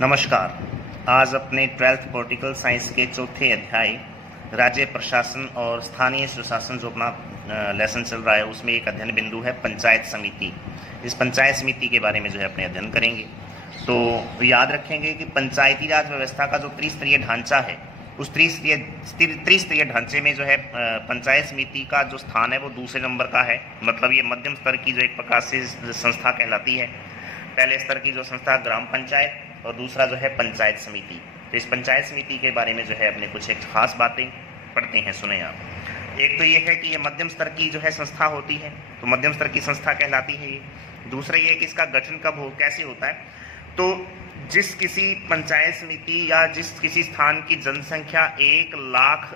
नमस्कार। आज अपने 12th पॉलिटिकल साइंस के चौथे अध्याय राज्य प्रशासन और स्थानीय सुशासन जो अपना लेसन चल रहा है उसमें एक अध्ययन बिंदु है पंचायत समिति। इस पंचायत समिति के बारे में जो है अपने अध्ययन करेंगे। तो याद रखेंगे कि पंचायती राज व्यवस्था का जो त्रिस्तरीय ढांचा है उस त्रिस्तरीय ढांचे में जो है पंचायत समिति का जो स्थान है वो दूसरे नंबर का है। मतलब ये मध्यम स्तर की जो एक प्रकार से संस्था कहलाती है। पहले स्तर की जो संस्था ग्राम पंचायत और दूसरा जो है पंचायत समिति। तो इस पंचायत समिति के बारे में जो है अपने कुछ एक खास बातें पढ़ते हैं, सुने आप। एक तो ये है कि ये मध्यम स्तर की जो है संस्था होती है, तो मध्यम स्तर की संस्था कहलाती है ये। दूसरा ये है कि इसका गठन कब हो, कैसे होता है। तो जिस किसी पंचायत समिति या जिस किसी स्थान की जनसंख्या 1 लाख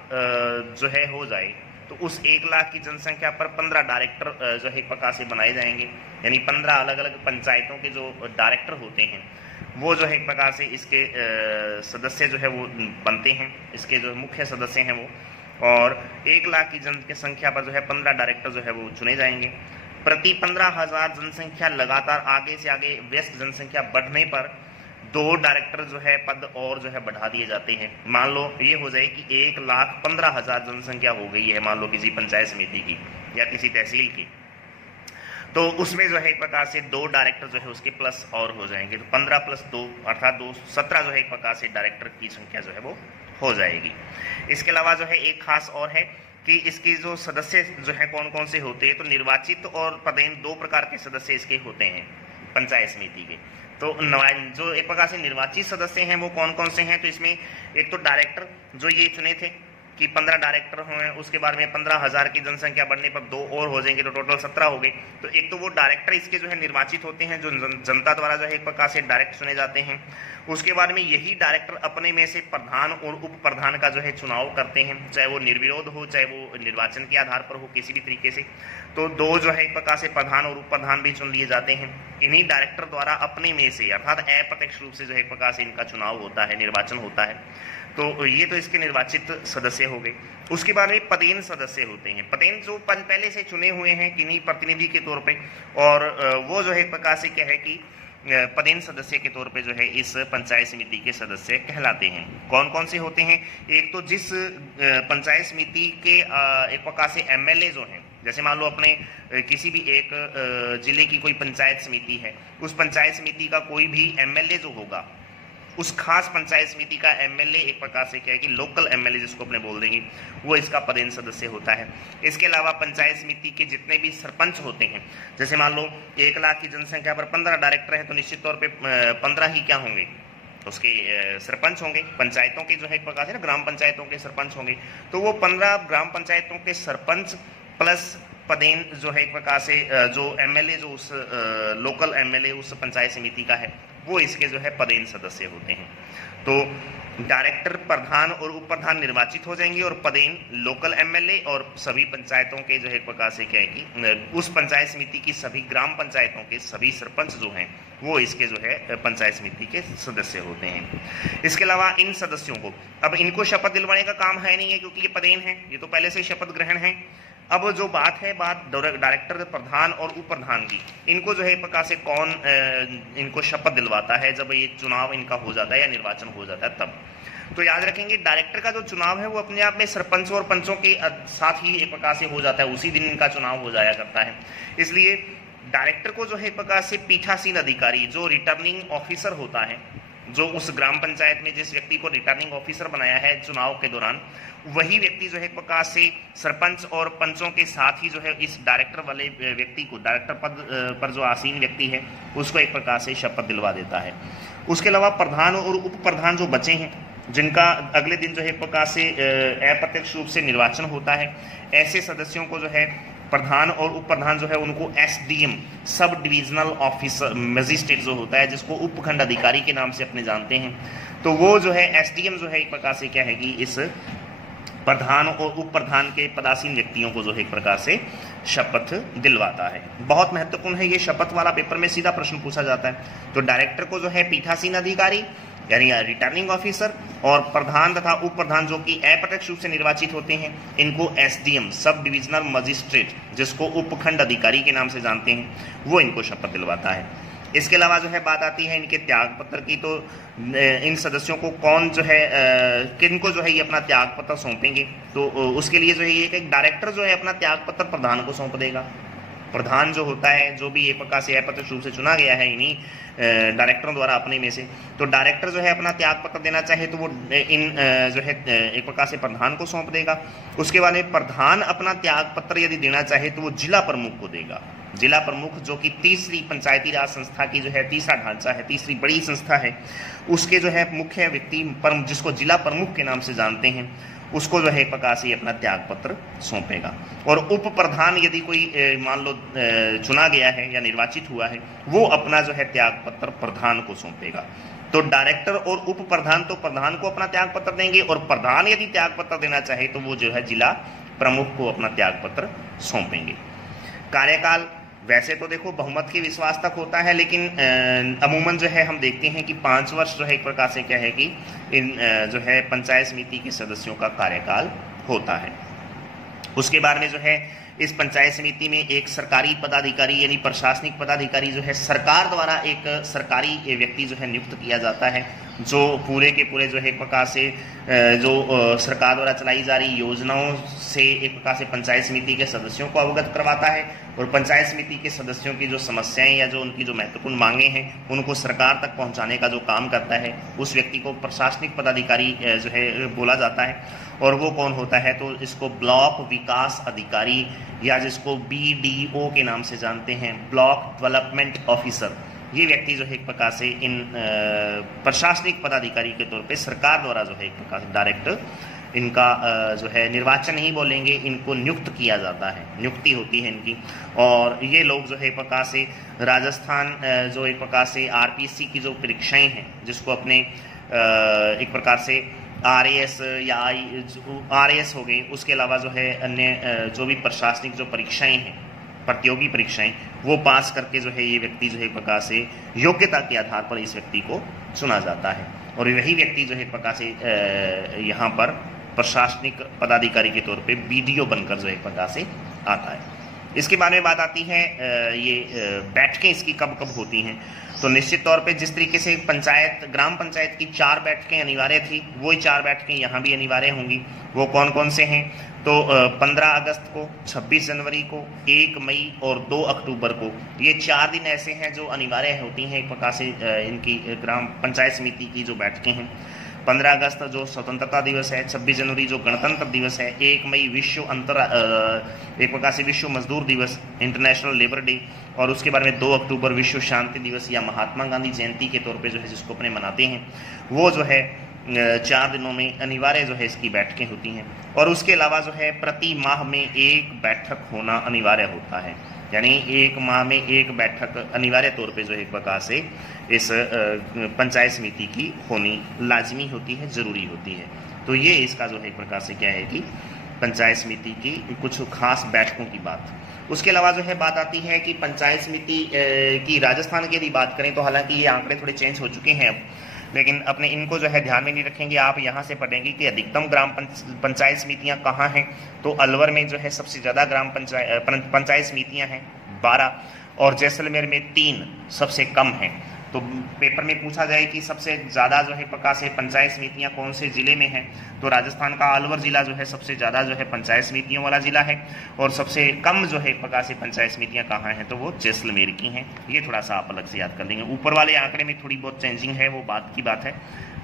जो है हो जाए तो उस 1 लाख की जनसंख्या पर 15 डायरेक्टर जो है एक प्रकार से बनाए जाएंगे। यानी 15 अलग अलग पंचायतों के जो डायरेक्टर होते हैं वो जो है एक प्रकार से इसके सदस्य जो है वो बनते हैं, इसके जो मुख्य सदस्य हैं वो। और 1 लाख की जनसंख्या पर जो है 15 डायरेक्टर जो है वो चुने जाएंगे। प्रति 15,000 जनसंख्या लगातार आगे से आगे व्यस्त जनसंख्या बढ़ने पर 2 डायरेक्टर जो है पद और जो है बढ़ा दिए जाते हैं। मान लो ये हो जाए कि 1,15,000 जनसंख्या हो गई है, मान लो किसी पंचायत समिति की या किसी तहसील की, तो उसमें जो है एक प्रकार से 2 डायरेक्टर जो है उसके प्लस और हो जाएंगे। तो 15 + 2 अर्थात 17 जो है एक प्रकार से डायरेक्टर की संख्या जो है वो हो जाएगी। इसके अलावा जो है एक खास और है कि इसके जो सदस्य जो है कौन कौन से होते हैं। तो निर्वाचित और पदेन 2 प्रकार के सदस्य इसके होते हैं पंचायत समिति के। तो जो एक प्रकार से निर्वाचित सदस्य हैं वो कौन कौन से हैं। तो इसमें एक तो डायरेक्टर जो ये चुने थे कि 15 डायरेक्टर हुए, उसके बाद में 15,000 की जनसंख्या बढ़ने पर 2 और हो जाएंगे, तो टोटल 17 हो गए। तो एक तो वो डायरेक्टर इसके जो है निर्वाचित होते हैं, जो जनता द्वारा जो है एक प्रकार से डायरेक्ट चुने जाते हैं। उसके बाद में यही डायरेक्टर अपने में से प्रधान और उप प्रधान का जो है चुनाव करते हैं, चाहे वो निर्विरोध हो, चाहे वो निर्वाचन के आधार पर हो, किसी भी तरीके से। तो 2 जो है एक प्रकार से प्रधान और उप प्रधान भी चुन लिए जाते हैं। इन्हीं डायरेक्टर द्वारा अपने में से अर्थात अप्रत्यक्ष रूप से जो है एक प्रकार से इनका चुनाव होता है, निर्वाचन होता है। तो ये तो इसके निर्वाचित सदस्य हो गए। उसके बाद में पदेन सदस्य होते हैं। पदेन जो पहले से चुने हुए हैं किन्हीं प्रतिनिधि के तौर पे, और वो जो है एक प्रकार से क्या है कि पदेन सदस्य के तौर पे जो है इस पंचायत समिति के सदस्य कहलाते हैं। कौन कौन से होते हैं। एक तो जिस पंचायत समिति के एक प्रकार से एमएलए जो हैं, जैसे मान लो अपने किसी भी एक जिले की कोई पंचायत समिति है, उस पंचायत समिति का कोई भी एमएलए जो होगा, उस खास पंचायत समिति का एमएलए एक प्रकार से क्या है कि लोकल एमएलए जिसको अपने बोल देंगे, वो इसका पदेन सदस्य होता है। इसके अलावा पंचायत समिति के जितने भी सरपंच होते हैं, जैसे मान लो 1 लाख की जनसंख्या पर 15 डायरेक्टर हैं, तो निश्चित तौर पे 15 ही क्या होंगे, उसके सरपंच होंगे। पंचायतों के जो है एक प्रकार से ना ग्राम पंचायतों के सरपंच होंगे। तो वो 15 ग्राम पंचायतों के सरपंच प्लस पदेन जो है एक प्रकार से जो एमएलए जो उस लोकल एमएलए उस पंचायत समिति का है, वो इसके जो है पदेन सदस्य होते हैं। तो डायरेक्टर, प्रधान और उप प्रधान निर्वाचित हो जाएंगे, और पदेन लोकल एमएलए और सभी पंचायतों के जो है एक प्रकार से क्या है कि उस पंचायत समिति की सभी ग्राम पंचायतों के सभी सरपंच जो हैं वो इसके जो है पंचायत समिति के सदस्य होते हैं। इसके अलावा इन सदस्यों को अब इनको शपथ दिलवाने का काम है नहीं है, क्योंकि ये पदेन है, ये तो पहले से शपथ ग्रहण है। अब जो बात है डायरेक्टर, प्रधान और उप प्रधान की, इनको जो है एक प्रकार से कौन इनको शपथ दिलवाता है जब ये चुनाव इनका हो जाता है या निर्वाचन हो जाता है तब। तो याद रखेंगे डायरेक्टर का जो चुनाव है वो अपने आप में सरपंच और पंचों के साथ ही एक प्रकार से हो जाता है, उसी दिन इनका चुनाव हो जाया करता है। इसलिए डायरेक्टर को जो है एक प्रकार से पीठासीन अधिकारी, जो रिटर्निंग ऑफिसर होता है, जो उस ग्राम पंचायत में जिस व्यक्ति को रिटर्निंग ऑफिसर बनाया है चुनाव के दौरान, वही व्यक्ति जो है एक प्रकार से सरपंच और पंचों के साथ ही जो है इस डायरेक्टर वाले व्यक्ति को, डायरेक्टर पद पर जो आसीन व्यक्ति है उसको एक प्रकार से शपथ दिलवा देता है। उसके अलावा प्रधान और उप प्रधान जो बचे हैं, जिनका अगले दिन जो है एक प्रकार से अप्रत्यक्ष रूप से निर्वाचन होता है, ऐसे सदस्यों को जो है प्रधान और उप प्रधान जो है उनको SDM, sub divisional officer magistrate जो होता है, जिसको उपखंड अधिकारी के नाम से अपने जानते हैं, तो वो जो है एसडीएम जो है एक प्रकार से क्या है कि इस प्रधान और उप प्रधान के पदासीन व्यक्तियों को जो है एक प्रकार से शपथ दिलवाता है। बहुत महत्वपूर्ण है ये शपथ वाला, पेपर में सीधा प्रश्न पूछा जाता है। तो डायरेक्टर को जो है पीठासीन अधिकारी यानी रिटर्निंग ऑफिसर, और प्रधान तथा उप प्रधान जो कि अप्रत्यक्ष रूप से निर्वाचित होते हैं, इनको एसडीएम, सब डिविजनल मजिस्ट्रेट, जिसको उपखंड अधिकारी के नाम से जानते हैं, वो इनको शपथ दिलवाता है। इसके अलावा जो है बात आती है इनके त्याग पत्र की। तो इन सदस्यों को कौन जो है किनको जो है ये अपना त्याग पत्र सौंपेंगे, तो उसके लिए जो है ये एक डायरेक्टर जो है अपना त्याग पत्र प्रधान को सौंप देगा। प्रधान जो होता है, जो भी एक प्रकार से अप्रत्यक्ष रूप से चुना गया है इन्हीं डायरेक्टरों द्वारा अपने में से, तो डायरेक्टर जो है अपना त्याग पत्र देना चाहे तो वो इन जो है एक प्रकार से प्रधान को सौंप देगा। उसके बाद में प्रधान अपना त्याग पत्र यदि देना चाहे तो वो जिला प्रमुख को देगा। जिला प्रमुख जो कि तीसरी पंचायती राज संस्था की जो है तीसरा ढांचा है, तीसरी बड़ी संस्था है, उसके जो है मुख्य व्यक्ति जिसको जिला प्रमुख के नाम से जानते हैं, उसको जो है एक प्रकार से अपना त्याग पत्र सौंपेगा। और उप प्रधान यदि कोई मान लो चुना गया है या निर्वाचित हुआ है, वो अपना जो है त्याग पत्र प्रधान को सौंपेगा। तो डायरेक्टर और उप प्रधान तो प्रधान को अपना त्याग पत्र देंगे, और प्रधान यदि त्याग पत्र देना चाहे तो वो जो है जिला प्रमुख को अपना त्याग पत्र सौंपेंगे। कार्यकाल वैसे तो देखो बहुमत के विश्वास तक होता है, लेकिन अमूमन जो है हम देखते हैं कि 5 वर्ष जो है एक प्रकार से क्या है कि इन जो है पंचायत समिति के सदस्यों का कार्यकाल होता है। उसके बाद में जो है इस पंचायत समिति में एक सरकारी पदाधिकारी यानी प्रशासनिक पदाधिकारी जो है सरकार द्वारा एक सरकारी व्यक्ति जो है नियुक्त किया जाता है, जो पूरे के पूरे जो है एक प्रकार से जो सरकार द्वारा चलाई जा रही योजनाओं से एक प्रकार से पंचायत समिति के सदस्यों को अवगत करवाता है, और पंचायत समिति के सदस्यों की जो समस्याएं या जो उनकी जो महत्वपूर्ण मांगे हैं उनको सरकार तक पहुंचाने का जो काम करता है, उस व्यक्ति को प्रशासनिक पदाधिकारी जो है बोला जाता है। और वो कौन होता है, तो इसको ब्लॉक विकास अधिकारी या जिसको BDO के नाम से जानते हैं, ब्लॉक डेवलपमेंट ऑफिसर, ये व्यक्ति जो है एक प्रकार से इन प्रशासनिक पदाधिकारी के तौर पे सरकार द्वारा जो है एक प्रकार से डायरेक्टर इनका जो है निर्वाचन ही बोलेंगे, इनको नियुक्त किया जाता है, नियुक्ति होती है इनकी। और ये लोग जो है एक प्रकार से राजस्थान जो एक प्रकार से RPC की जो परीक्षाएं हैं, जिसको अपने एक प्रकार से RAS या RAS हो गई, उसके अलावा जो है अन्य जो भी प्रशासनिक जो परीक्षाएं हैं, प्रतियोगी परीक्षाएं, वो पास करके जो है ये व्यक्ति जो है एक प्रकार से योग्यता के आधार पर इस व्यक्ति को चुना जाता है। और वही व्यक्ति जो है एक प्रकार से यहाँ पर प्रशासनिक पदाधिकारी के तौर पे BDO बनकर जो एक प्रकार से आता है। इसके बारे में बात आती है ये बैठकें इसकी कब कब होती हैं। तो निश्चित तौर पे जिस तरीके से ग्राम पंचायत की 4 बैठकें अनिवार्य थी, वही 4 बैठकें यहाँ भी अनिवार्य होंगी। वो कौन कौन से हैं, तो 15 अगस्त को, 26 जनवरी को, 1 मई और 2 अक्टूबर को, ये 4 दिन ऐसे हैं जो अनिवार्य होती हैं एक प्रकार से इनकी ग्राम पंचायत समिति की जो बैठकें हैं। 15 अगस्त जो स्वतंत्रता दिवस है, 26 जनवरी जो गणतंत्र दिवस है, 1 मई विश्व एक प्रकार से विश्व मजदूर दिवस, इंटरनेशनल लेबर डे, और उसके बाद में 2 अक्टूबर विश्व शांति दिवस या महात्मा गांधी जयंती के तौर पे जो है जिसको अपने मनाते हैं, वो जो है 4 दिनों में अनिवार्य जो है इसकी बैठकें होती हैं। और उसके अलावा जो है प्रति माह में 1 बैठक होना अनिवार्य होता है, यानी 1 माह में 1 बैठक अनिवार्य तौर पे जो है एक प्रकार से इस पंचायत समिति की होनी लाजमी होती है, जरूरी होती है। तो ये इसका जो है एक प्रकार से क्या है कि पंचायत समिति की कुछ खास बैठकों की बात। उसके अलावा जो है बात आती है कि पंचायत समिति की राजस्थान की यदि बात करें तो हालांकि ये आंकड़े थोड़े चेंज हो चुके हैं अब, लेकिन अपने इनको जो है ध्यान में नहीं रखेंगे। आप यहाँ से पढ़ेंगे कि अधिकतम ग्राम पंचायत समितियाँ कहाँ हैं, तो अलवर में जो है सबसे ज़्यादा ग्राम पंचायत समितियाँ हैं 12, और जैसलमेर में 3 सबसे कम हैं। तो पेपर में पूछा जाए कि सबसे ज़्यादा जो है प्रकार से पंचायत समितियाँ कौन से ज़िले में हैं, तो राजस्थान का अलवर ज़िला जो है सबसे ज़्यादा जो है पंचायत समितियों वाला ज़िला है, और सबसे कम जो है प्रकार से पंचायत समितियाँ कहाँ हैं, तो वो जैसलमेर की हैं। ये थोड़ा सा आप अलग से याद कर लेंगे। ऊपर वाले आंकड़े में थोड़ी बहुत चेंजिंग है, वो बात की बात है,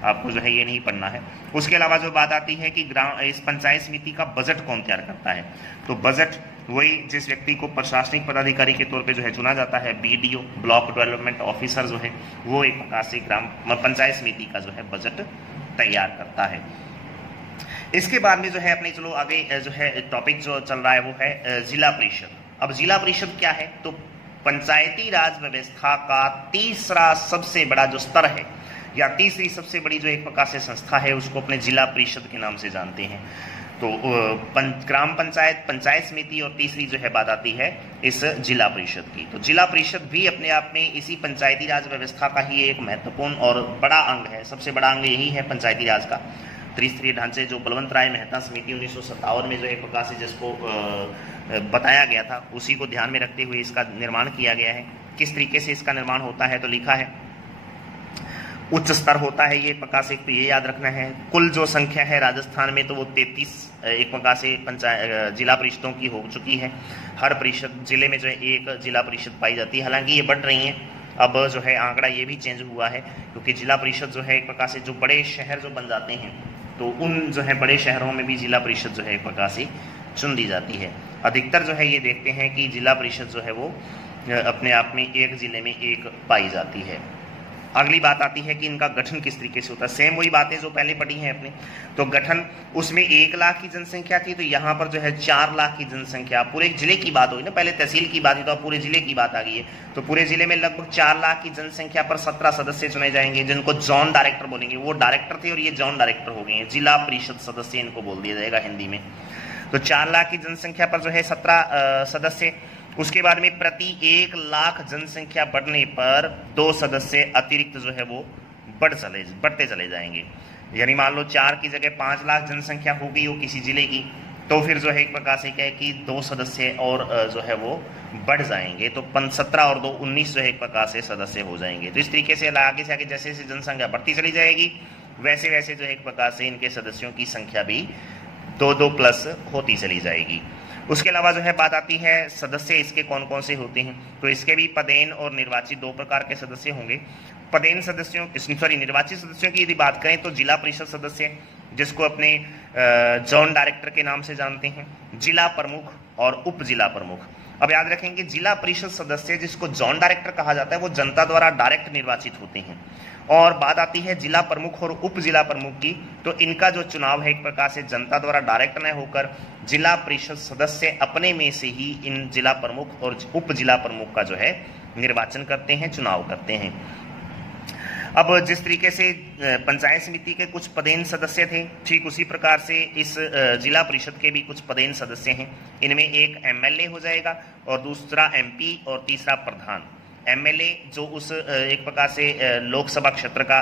आपको जो है ये नहीं पढ़ना है। उसके अलावा जो बात आती है कि इस पंचायत समिति का बजट कौन तैयार करता है, तो बजट वही जिस व्यक्ति को प्रशासनिक पदाधिकारी के तौर पे जो है चुना जाता है, BDO ब्लॉक डेवलपमेंट ऑफिसर जो है वो एक प्रकार से ग्राम पंचायत समिति का जो है बजट तैयार करता है। इसके बाद में जो है अपने चलो आगे जो है टॉपिक जो चल रहा है वो है जिला परिषद। अब जिला परिषद क्या है, तो पंचायती राज व्यवस्था का तीसरा सबसे बड़ा जो स्तर है या तीसरी सबसे बड़ी जो एक प्रकार से संस्था है उसको अपने जिला परिषद के नाम से जानते हैं। तो ग्राम पंचायत, पंचायत समिति और तीसरी जो है बात आती है इस जिला परिषद की। तो जिला परिषद भी अपने आप में इसी पंचायती राज व्यवस्था का ही एक महत्वपूर्ण और बड़ा अंग है। सबसे बड़ा अंग यही है पंचायती राज का। त्रिस्तरीय ढांचे जो बलवंत राय मेहता समिति 1957 में जो एक प्रकार से जिसको बताया गया था, उसी को ध्यान में रखते हुए इसका निर्माण किया गया है। किस तरीके से इसका निर्माण होता है, तो लिखा है उच्च स्तर होता है ये एक प्रकार से, तो ये याद रखना है। कुल जो संख्या है राजस्थान में तो वो 33 एक प्रकार से जिला परिषदों की हो चुकी है। हर परिषद जिले में जो है एक जिला परिषद पाई जाती है। हालांकि ये बढ़ रही हैं, अब जो है आंकड़ा ये भी चेंज हुआ है, क्योंकि जिला परिषद जो है एक प्रकार से जो बड़े शहर जो बन जाते हैं तो उन जो है बड़े शहरों में भी जिला परिषद जो है एक प्रकार से चुन दी जाती है। अधिकतर जो है ये देखते हैं कि जिला परिषद जो है वो अपने आप में एक जिले में एक पाई जाती है। अगली बात आती है कि इनका गठन किस तरीके से होता है। सेम वही बातें जो पहले पढ़ी हैं अपने। तो गठन उसमें 1 लाख की जनसंख्या थी, तो यहाँ पर जो है 4 लाख की जनसंख्या, पूरे जिले की बात हुई ना, पहले तहसील की बात हुई तो अब पूरे जिले की बात आ गई है। तो पूरे जिले में लगभग 4 लाख की जनसंख्या पर 17 सदस्य चुने जाएंगे, जिनको जॉन डायरेक्टर बोलेंगे। वो डायरेक्टर थे और ये जॉन डायरेक्टर हो गए हैं, जिला परिषद सदस्य इनको बोल दिया जाएगा हिंदी में। तो 4 लाख की जनसंख्या पर जो है 17 सदस्य। उसके बाद में प्रति 1 लाख जनसंख्या बढ़ने पर 2 सदस्य अतिरिक्त जो है वो बढ़ते चले जाएंगे। यानी मान लो 4 की जगह 5 लाख जनसंख्या हो गई हो किसी जिले की, तो फिर जो है एक प्रकार से क्या है कि 2 सदस्य और जो है वो बढ़ जाएंगे। तो 17 और 2 19 जो है एक प्रकार से सदस्य हो जाएंगे। तो इस तरीके से आगे से आगे जैसे जैसे जनसंख्या बढ़ती चली जाएगी वैसे वैसे जो है एक प्रकार से इनके सदस्यों की संख्या भी 2-2 प्लस होती चली जाएगी। उसके अलावा जो है बात आती है सदस्य इसके कौन कौन से होते हैं। तो इसके भी पदेन और निर्वाचित 2 प्रकार के सदस्य होंगे। पदेन सदस्यों निर्वाचित सदस्यों की यदि बात करें तो जिला परिषद सदस्य, जिसको अपने जॉन डायरेक्टर के नाम से जानते हैं, जिला प्रमुख और उप जिला प्रमुख। अब याद रखेंगे जिला परिषद सदस्य जिसको जॉन डायरेक्टर कहा जाता है वो जनता द्वारा डायरेक्ट निर्वाचित होते हैं। और बात आती है जिला प्रमुख और उप जिला प्रमुख की, तो इनका जो चुनाव है एक प्रकार से जनता द्वारा डायरेक्ट न होकर जिला परिषद सदस्य अपने में से ही इन जिला प्रमुख और उप जिला प्रमुख का जो है निर्वाचन करते हैं, चुनाव करते हैं। अब जिस तरीके से पंचायत समिति के कुछ पदेन सदस्य थे, ठीक उसी प्रकार से इस जिला परिषद के भी कुछ पदेन सदस्य हैं। इनमें एक एमएलए हो जाएगा और दूसरा एमपी और तीसरा प्रधान। एमएलए जो उस एक प्रकार से लोकसभा क्षेत्र का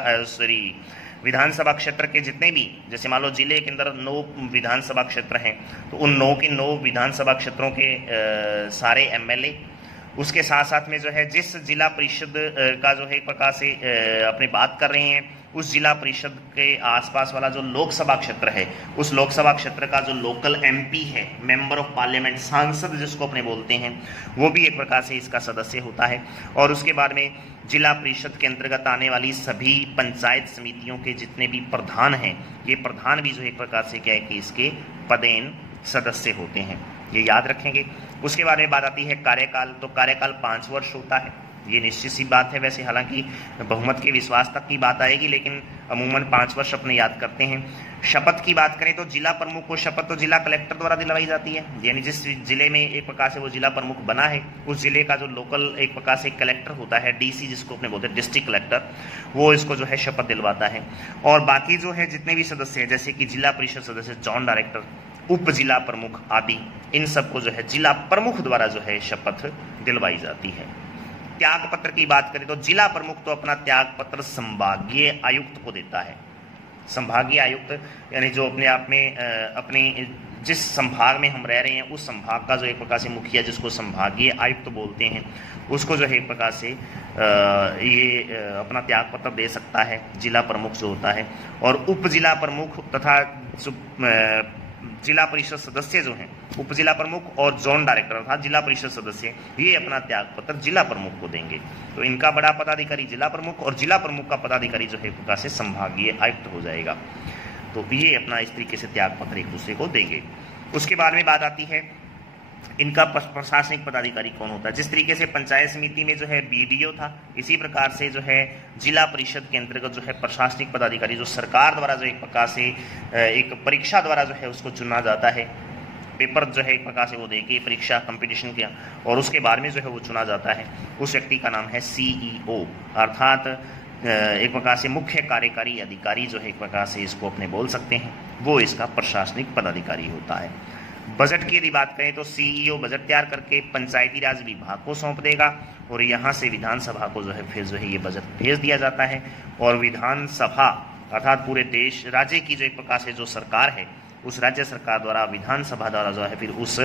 विधानसभा क्षेत्र के जितने भी, जैसे मान लो जिले के अंदर 9 विधानसभा क्षेत्र हैं, तो उन 9 के 9 विधानसभा क्षेत्रों के सारे एमएलए। उसके साथ साथ में जो है जिस जिला परिषद का जो है एक प्रकार से अपनी बात कर रहे हैं, उस जिला परिषद के आसपास वाला जो लोकसभा क्षेत्र है, उस लोकसभा क्षेत्र का जो लोकल एमपी है, मेंबर ऑफ पार्लियामेंट, सांसद जिसको अपने बोलते हैं, वो भी एक प्रकार से इसका सदस्य होता है। और उसके बाद में जिला परिषद के अंतर्गत आने वाली सभी पंचायत समितियों के जितने भी प्रधान हैं, ये प्रधान भी जो एक प्रकार से क्या है कि इसके पदेन सदस्य होते हैं, ये याद रखेंगे। उसके बारे में बात आती है कार्यकाल। तो कार्यकाल 5 वर्ष होता है, ये निश्चित सी बात है। वैसे हालांकि बहुमत के विश्वास तक की बात आएगी, लेकिन अमूमन 5 वर्ष अपने याद करते हैं। शपथ की बात करें तो जिला प्रमुख को शपथ तो जिला कलेक्टर द्वारा दिलवाई जाती है, यानी जिस जिले में एक प्रकार से वो जिला प्रमुख बना है, उस जिले का जो लोकल एक प्रकार से कलेक्टर होता है, डीसी जिसको अपने बोलते हैं, डिस्ट्रिक्ट कलेक्टर, वो इसको जो है शपथ दिलवाता है। और बाकी जो है जितने भी सदस्य हैं, जैसे कि जिला परिषद सदस्य, जॉन डायरेक्टर, उप जिला प्रमुख आदि, इन सबको जो है जिला प्रमुख द्वारा जो है शपथ दिलवाई जाती है। त्याग पत्र की बात करें तो जिला प्रमुख तो अपना त्याग पत्र संभागीय आयुक्त को देता है। संभागीय आयुक्त यानी जो अपने आप में अपने जिस संभाग में हम रह रहे हैं उस संभाग का जो एक प्रकार से मुखिया, जिसको संभागीय आयुक्त बोलते हैं, उसको जो है एक प्रकार से ये अपना त्याग पत्र दे सकता है जिला प्रमुख जो होता है। और उप जिला प्रमुख तथा जो जिला परिषद सदस्य जो हैं, उप जिला प्रमुख और जोन डायरेक्टर अर्थात जिला परिषद सदस्य, ये अपना त्याग पत्र जिला प्रमुख को देंगे। तो इनका बड़ा पदाधिकारी जिला प्रमुख और जिला प्रमुख का पदाधिकारी जो है प्रकार से संभागीय आयुक्त हो जाएगा। तो ये अपना इस तरीके से त्याग पत्र एक दूसरे को देंगे। उसके बाद में बात आती है इनका प्रशासनिक पदाधिकारी कौन होता है। जिस तरीके से पंचायत समिति में जो है बीडीओ था, इसी प्रकार से जो है जिला परिषद के अंतर्गत जो है प्रशासनिक पदाधिकारी जो सरकार द्वारा जो एक प्रकार से एक परीक्षा द्वारा जो है उसको चुना जाता है, पेपर जो है एक प्रकार से वो देके परीक्षा कंपटीशन किया और उसके बाद में जो है वो चुना जाता है, उस व्यक्ति का नाम है सीईओ, अर्थात एक प्रकार से मुख्य कार्यकारी अधिकारी जो है एक प्रकार से इसको अपने बोल सकते हैं, वो इसका प्रशासनिक पदाधिकारी होता है। बजट की यदि बात करें तो सीईओ बजट तैयार करके पंचायती राज विभाग को सौंप देगा और यहाँ से विधानसभा को जो है फिर जो है ये बजट भेज दिया जाता है। और विधानसभा अर्थात पूरे देश राज्य की जो एक प्रकार से जो सरकार है, उस राज्य सरकार द्वारा विधानसभा द्वारा जो है फिर उस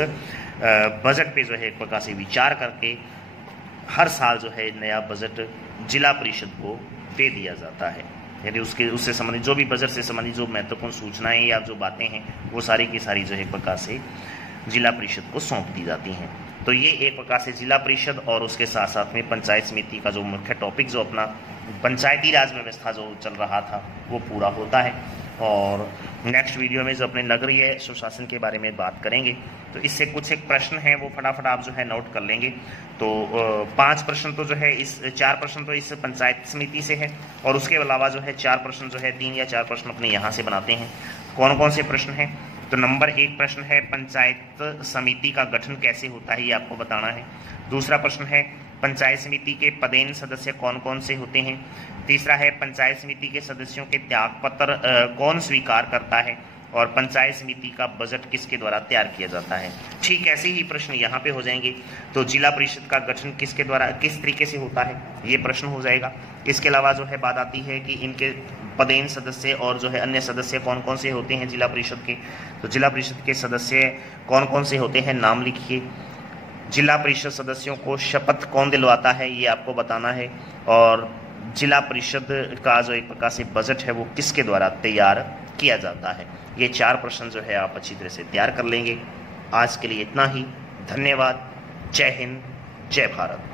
बजट पे जो है एक प्रकार से विचार करके हर साल जो है नया बजट जिला परिषद को दे दिया जाता है, यानी उससे संबंधित जो भी बजट से संबंधित जो महत्वपूर्ण सूचनाएं या जो बातें हैं वो सारी की सारी जो है एक प्रकार से जिला परिषद को सौंप दी जाती हैं। तो ये एक प्रकार से जिला परिषद और उसके साथ साथ में पंचायत समिति का जो मुख्य टॉपिक जो अपना पंचायती राज व्यवस्था जो चल रहा था वो पूरा होता है। और नेक्स्ट वीडियो में जो अपने नगरीय सुशासन के बारे में बात करेंगे, तो इससे कुछ एक प्रश्न है वो फटाफट आप जो है नोट कर लेंगे। तो 5 प्रश्न तो जो है 4 प्रश्न तो इस पंचायत समिति से है, और उसके अलावा जो है 4 प्रश्न जो है 3 या 4 प्रश्न अपने यहाँ से बनाते हैं। कौन कौन से प्रश्न हैं? तो नंबर 1 प्रश्न है पंचायत समिति का गठन कैसे होता है, ये आपको बताना है। दूसरा प्रश्न है पंचायत समिति के पदेन सदस्य कौन कौन से होते हैं। तीसरा है पंचायत समिति के सदस्यों के त्यागपत्र कौन स्वीकार करता है, और पंचायत समिति का बजट किसके द्वारा तैयार किया जाता है। ठीक ऐसे ही प्रश्न यहाँ पे हो जाएंगे। तो जिला परिषद का गठन किसके द्वारा किस तरीके से होता है, ये प्रश्न हो जाएगा। इसके अलावा जो है बात आती है कि इनके पदेन सदस्य और जो है अन्य सदस्य कौन कौन से होते हैं जिला परिषद के। तो जिला परिषद के सदस्य कौन कौन से होते हैं, नाम लिखिए। जिला परिषद सदस्यों को शपथ कौन दिलवाता है, ये आपको बताना है। और जिला परिषद का जो एक प्रकार से बजट है वो किसके द्वारा तैयार किया जाता है। ये 4 प्रश्न जो है आप अच्छी तरह से तैयार कर लेंगे। आज के लिए इतना ही। धन्यवाद। जय हिंद, जय भारत।